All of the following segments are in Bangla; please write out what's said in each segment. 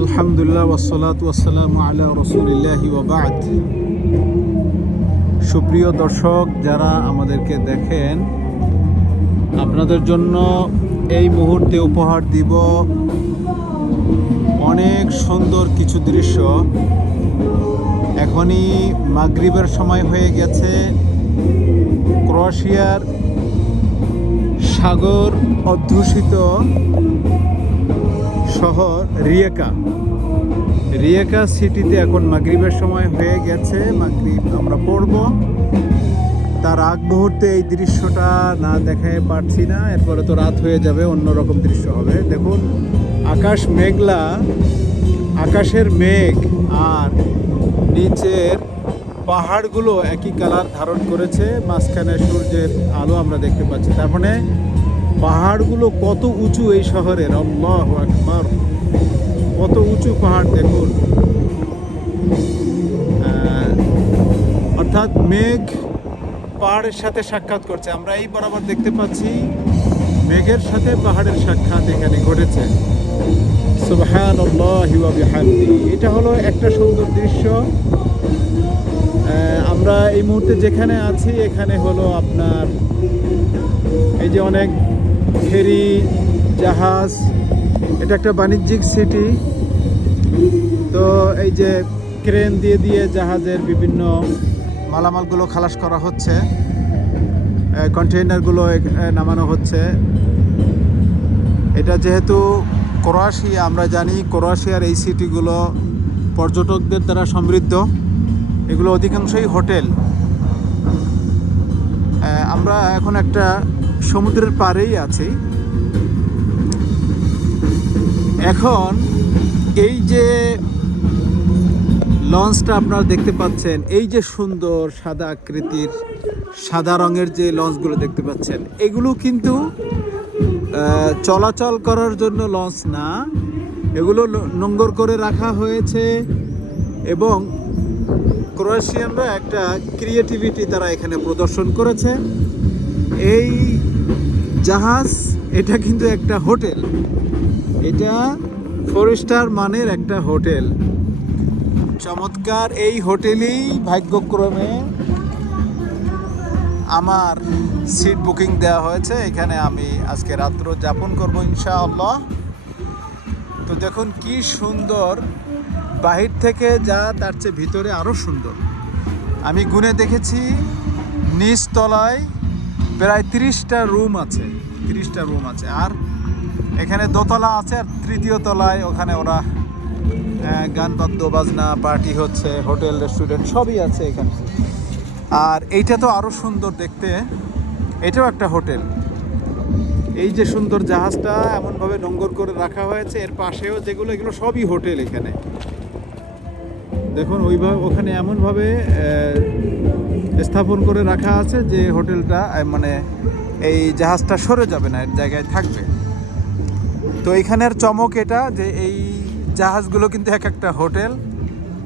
আলহামদুলিল্লাহ ওয়াসসালাতু ওয়াসসালামু আলা রাসূলিল্লাহি ওয়া বা'দ। সুপ্রিয় দর্শক যারা আমাদেরকে দেখেন, আপনাদের জন্য এই মুহূর্তে উপহার দিব অনেক সুন্দর কিছু দৃশ্য। এখনই মাগরিবের সময় হয়ে গেছে। ক্রোয়েশিয়ার সাগর অধ্যুষিত শহর রিয়েকা সিটিতে এখন মাগরিবের সময় হয়ে গেছে। মাগরিব আমরা পড়ব, তার আগ মুহূর্তে এই দৃশ্যটা না দেখাতে পারছি না, এরপরে তো রাত হয়ে যাবে, অন্যরকম দৃশ্য হবে। দেখুন আকাশ মেঘলা, আকাশের মেঘ আর নিচের পাহাড়গুলো একই কালার ধারণ করেছে, মাঝখানে সূর্যের আলো আমরা দেখতে পাচ্ছি। তার মানে পাহাড়গুলো কত উঁচু এই শহরের, আল্লাহু আকবার, কত উঁচু পাহাড় দেখুন। অর্থাৎ মেঘ পাহাড়ের সাথে সাক্ষাৎ করছে। আমরা এই বরাবর দেখতে পাচ্ছি মেঘের সাথে পাহাড়ের সাক্ষাৎ এখানে ঘটেছে। সুবহানাল্লাহি ওয়া বিহামদিহি। এটা হলো একটা সুন্দর দৃশ্য। আমরা এই মুহূর্তে যেখানে আছি এখানে হলো আপনার এই যে অনেক ফেরি, জাহাজ, এটা একটা বাণিজ্যিক সিটি। তো এই যে ক্রেন দিয়ে দিয়ে জাহাজের বিভিন্ন মালামালগুলো খালাস করা হচ্ছে, কন্টেইনারগুলো নামানো হচ্ছে। এটা যেহেতু ক্রোয়েশিয়া, আমরা জানি ক্রোয়েশিয়ার এই সিটিগুলো পর্যটকদের দ্বারা সমৃদ্ধ, এগুলো অধিকাংশই হোটেল। আমরা এখন একটা সমুদ্রের পাড়েই আছি। এখন এই যে লঞ্চটা আপনারা দেখতে পাচ্ছেন, এই যে সুন্দর সাদা আকৃতির, সাদা রঙের যে লঞ্চগুলো দেখতে পাচ্ছেন, এগুলো কিন্তু চলাচল করার জন্য লঞ্চ না, এগুলো নোঙর করে রাখা হয়েছে। এবং ক্রোয়েশিয়ানরা একটা ক্রিয়েটিভিটি তারা এখানে প্রদর্শন করেছে। এই জাহাজ, এটা কিন্তু একটা হোটেল, এটা 4 স্টার মানের একটা হোটেল। চমৎকার এই হোটেলেই ভাগ্যক্রমে আমার সিট বুকিং দেওয়া হয়েছে। এখানে আমি আজকে রাত্র যাপন করব ইনশাআল্লাহ। তো দেখুন কি সুন্দর, বাহির থেকে যা তার চেয়ে ভিতরে আরও সুন্দর। আমি গুনে দেখেছি নিচ তলায় প্রায় 30টা রুম আছে, 30টা রুম আছে। আর এখানে দোতলা আছে, আর তৃতীয় তলায় ওখানে ওরা গান বাদ্য বাজনা পার্টি হচ্ছে, হোটেল রেস্টুরেন্ট সবই আছে এখানে। আর এইটা তো আরও সুন্দর দেখতে, এটাও একটা হোটেল। এই যে সুন্দর জাহাজটা এমনভাবে নোঙর করে রাখা হয়েছে, এর পাশেও যেগুলো, এগুলো সবই হোটেল এখানে। দেখুন ওইভাবে ওখানে এমনভাবে স্থাপন করে রাখা আছে যে হোটেলটা মানে এই জাহাজটা সরে যাবে না, এর জায়গায় থাকবে। তো এইখানের চমক এটা যে এই জাহাজগুলো কিন্তু এক একটা হোটেল,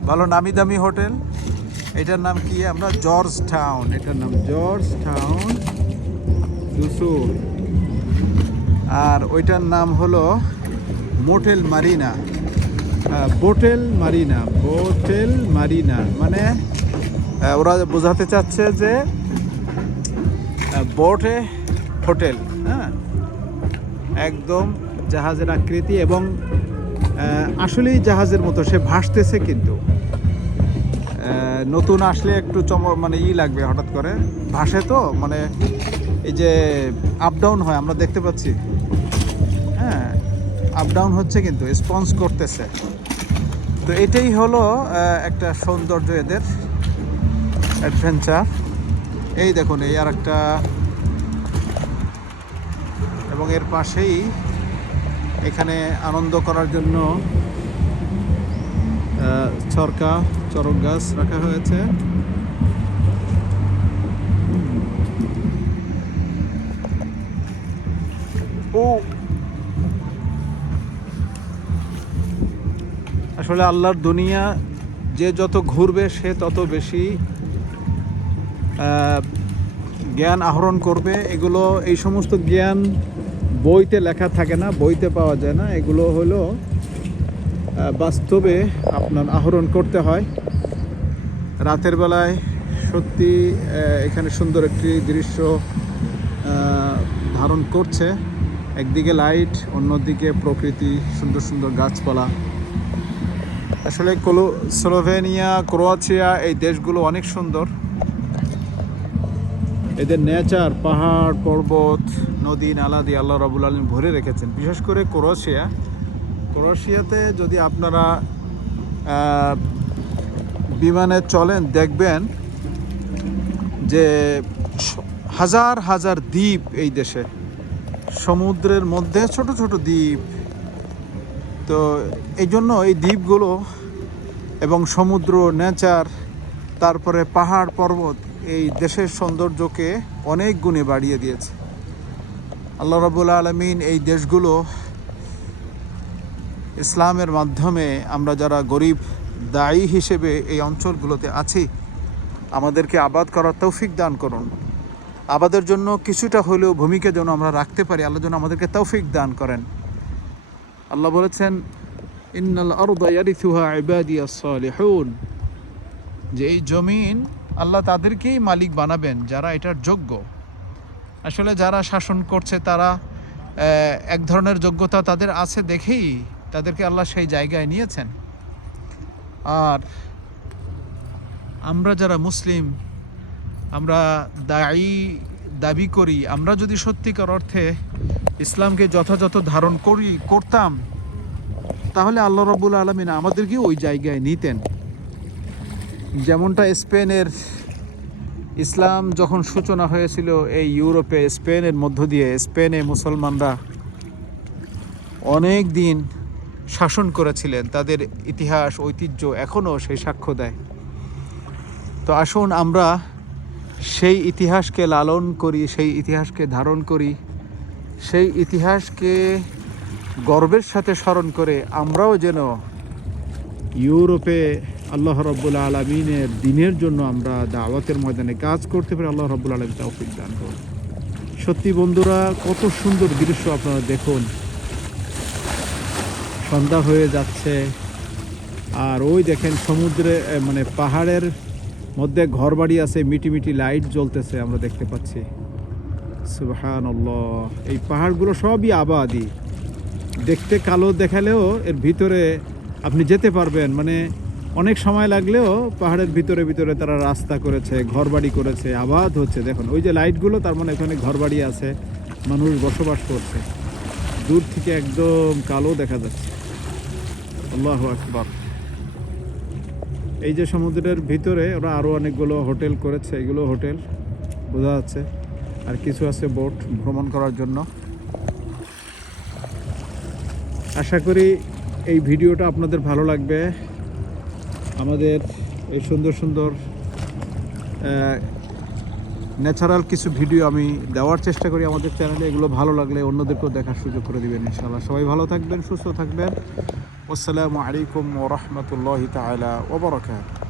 ভালো নামি দামি হোটেল। এটার নাম কি, আমরা জর্জ টাউন, এটার নাম জর্জ টাউন দুসুর। আর ওইটার নাম হলো মোটেল মারিনা, বোটেল মারিনা। মানে ওরা বোঝাতে চাচ্ছে যে বোটে হোটেল, হ্যাঁ, একদম জাহাজের আকৃতি। এবং আসলেই জাহাজের মতো সে ভাসতেছে, কিন্তু নতুন আসলে একটু মানে লাগবে, হঠাৎ করে ভাসে তো, মানে এই যে আপ ডাউন হয় আমরা দেখতে পাচ্ছি, হ্যাঁ, আপ ডাউন হচ্ছে কিন্তু স্পন্স করতেছে। তো এটাই হলো একটা সৌন্দর্য এদের অ্যাডভেঞ্চার। এই দেখুন এই আর একটা, এবং এর পাশেই এখানে আনন্দ করার জন্য চরক গাছ রাখা হয়েছে। আসলে আল্লাহর দুনিয়া, যে যত ঘুরবে সে তত বেশি জ্ঞান আহরণ করবে। এগুলো, এই সমস্ত জ্ঞান বইতে লেখা থাকে না, বইতে পাওয়া যায় না, এগুলো হলো বাস্তবে আপনার আহরণ করতে হয়। রাতের বেলায় সত্যি এখানে সুন্দর একটি দৃশ্য ধারণ করছে। একদিকে লাইট, অন্যদিকে প্রকৃতি, সুন্দর সুন্দর গাছপালা। আসলে স্লোভেনিয়া, ক্রোয়েশিয়া এই দেশগুলো অনেক সুন্দর। এদের নেচার, পাহাড় পর্বত, নদী নালা দিয়ে আল্লাহ রাব্বুল আলামিন ভরে রেখেছেন। বিশেষ করে ক্রোয়েশিয়াতে যদি আপনারা বিমানে চলেন, দেখবেন যে হাজার হাজার দ্বীপ এই দেশে, সমুদ্রের মধ্যে ছোট ছোট দ্বীপ। তো এই জন্য এই দ্বীপগুলো এবং সমুদ্র, নেচার, তারপরে পাহাড় পর্বত এই দেশের সৌন্দর্যকে অনেক গুণে বাড়িয়ে দিয়েছে আল্লাহ রাব্বুল আলামিন। এই দেশগুলো ইসলামের মাধ্যমে আমরা যারা গরিব দায়ী হিসেবে এই অঞ্চলগুলোতে আছি, আমাদেরকে আবাদ করার তৌফিক দান করুন। আবাদের জন্য কিছুটা হলেও ভূমিকা যেন আমরা রাখতে পারি, আল্লাহ যেন আমাদেরকে তৌফিক দান করেন। আল্লাহ বলেছেন, ইন্নাল আরদা ইয়ারিসুহা ইবাদিয়াস সালিহুন, যে এই জমিন আল্লাহ তাদেরকেই মালিক বানাবেন যারা এটার যোগ্য। আসলে যারা শাসন করছে তারা এক ধরনের যোগ্যতা তাদের আছে দেখেই তাদেরকে আল্লাহ সেই জায়গায় নিয়েছেন। আর আমরা যারা মুসলিম, আমরা দাবি করি, আমরা যদি সত্যিকার অর্থে ইসলামকে যথাযথ ধারণ করতাম, তাহলে আল্লাহ রাব্বুল আলামিন আমাদেরকে ওই জায়গায় নিতেন। যেমনটা স্পেনের ইসলাম যখন সূচনা হয়েছিল এই ইউরোপে, স্পেনের মধ্য দিয়ে, স্পেনে মুসলমানরা অনেক দিন শাসন করেছিলেন। তাদের ইতিহাস, ঐতিহ্য এখনও সেই সাক্ষ্য দেয়। তো আসুন আমরা সেই ইতিহাসকে লালন করি, সেই ইতিহাসকে ধারণ করি, সেই ইতিহাসকে গর্বের সাথে স্মরণ করে আমরাও যেন ইউরোপে আল্লাহ রাব্বুল আলামিনের দ্বীনের জন্য আমরা দাওয়াতের ময়দানে কাজ করতে পারি। আল্লাহ রাব্বুল আলামিন তৌফিক দান করুন। সত্যি বন্ধুরা, কত সুন্দর দৃশ্য আপনারা দেখুন। সন্ধ্যা হয়ে যাচ্ছে, আর ওই দেখেন সমুদ্রে মানে পাহাড়ের মধ্যে ঘরবাড়ি আছে, মিটি মিটি লাইট জ্বলতেছে আমরা দেখতে পাচ্ছি। সুবহানাল্লাহ। এই পাহাড়গুলো সবই আবাদি, দেখতে কালো দেখালেও এর ভিতরে আপনি যেতে পারবেন, মানে অনেক সময় লাগলেও পাহাড়ের ভিতরে ভিতরে তারা রাস্তা করেছে, ঘরবাড়ি করেছে, আবাদ হচ্ছে। দেখুন ওই যে লাইটগুলো, তার মানে এখানে ঘরবাড়ি আছে, মানুষ বসবাস করছে। দূর থেকে একদম কালো দেখা যাচ্ছে। আল্লাহু আকবার। এই যে সমুদ্রের ভিতরে ওরা আরও অনেকগুলো হোটেল করেছে, এগুলো হোটেল বোঝা যাচ্ছে। আর কিছু আছে বোট ভ্রমণ করার জন্য। আশা করি এই ভিডিওটা আপনাদের ভালো লাগবে। আমাদের এই সুন্দর সুন্দর ন্যাচারাল কিছু ভিডিও আমি দেওয়ার চেষ্টা করি আমাদের চ্যানেলে। এগুলো ভালো লাগলে অন্যদেরকেও দেখার সুযোগ করে দিবেন ইনশাআল্লাহ। সবাই ভালো থাকবেন, সুস্থ থাকবেন। আসসালামু আলাইকুম ওয়া রাহমাতুল্লাহি তাআলা ওয়া বারাকাতুহু।